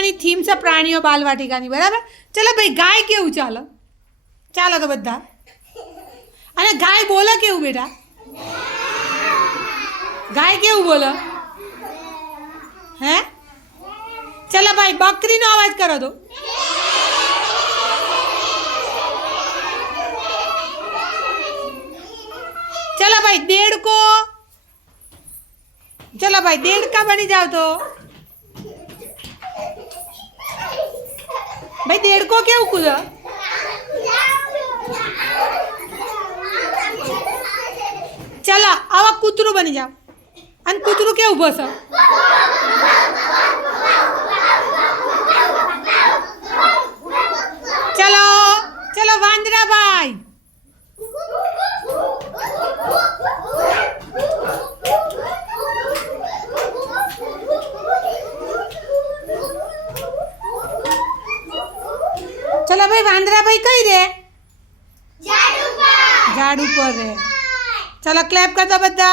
મહિનાની થીમ છે પ્રાણીઓ બાલવાટિકાની, બરાબર? ચલો ભાઈ, ગાય કેવું ચાલો? ચાલો તો બધા. અને ગાય બોલે કેવું બેટા? ગાય કેવું બોલે? હે? ચલો ભાઈ, બકરીનો અવાજ કરો તો. चलो भाई, देड़को. चलो भाई, देड़का बनी जाओ तो. भाई देड़को क्या कूदा? चलो आवा कूतरू बनी जाओ. अन कूतरू क्या उभो छे? चलो चलो वांदरा भाई. चलो भाई, वांदरा भाई कई रे? झाड़ू पर रे. चलो क्लैप कर दो बदा.